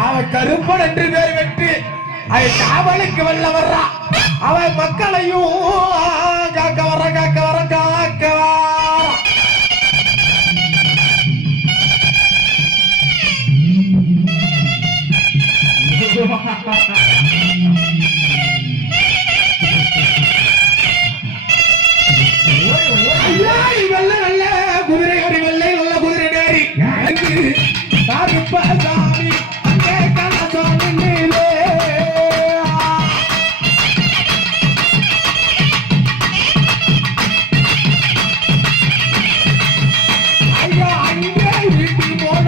அவன் கருப்பன் என்று பேர் வெற்றி அவன் காவலுக்கு வெல்ல வர்றா அவன் மக்களையும் காக்க வர காக்க வர காக்க வெள்ள நல்ல குதிரை ஒரு வெள்ளை நல்ல குதிரை நேரி சாமி அங்கே கலசாமி நீலே ஐயா அங்கே வீட்டு போன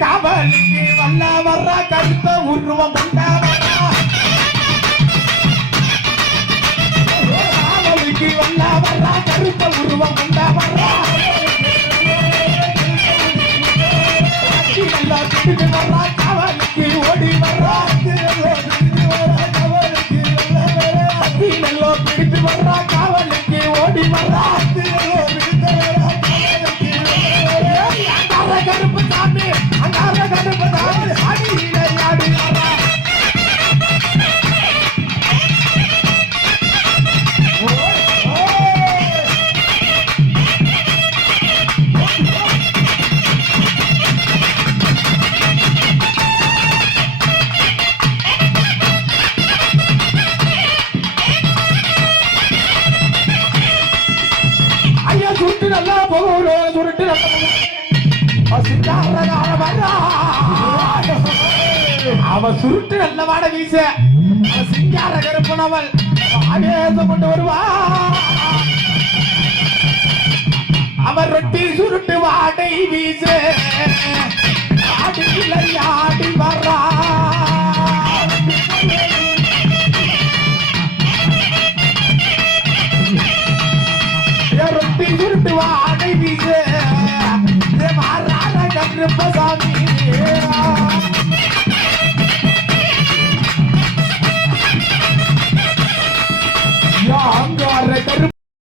காவலுக்கு வல்ல வர்ற கருத்த உருவம் காவலுக்கு வல்ல வர்ற கருத்த உருவம் கொண்ட வர்றா வர்றா காவலுக்கு ஓடி வர்றா நல்லோ பிடித்து வர்றா காவலுக்கு ஓடி வர்றா கருப்பு சாமி அங்கார கருப்பு சாமி அடியிலே ஆடி வரா ஐயா சுருட்டு நல்லா போகும் சுருட்டு நல்லா அவ சுருட்டு நல்ல வாட வீச சிங்கார கருப்பனவள் ஆவேசம் கொண்டு வருவா அவர் ரொட்டி சுருட்டு வாடை வீச ஆடி ஆடி வர்றா ரொட்டி சுருட்டு வாடை வீச கருப்பசாமி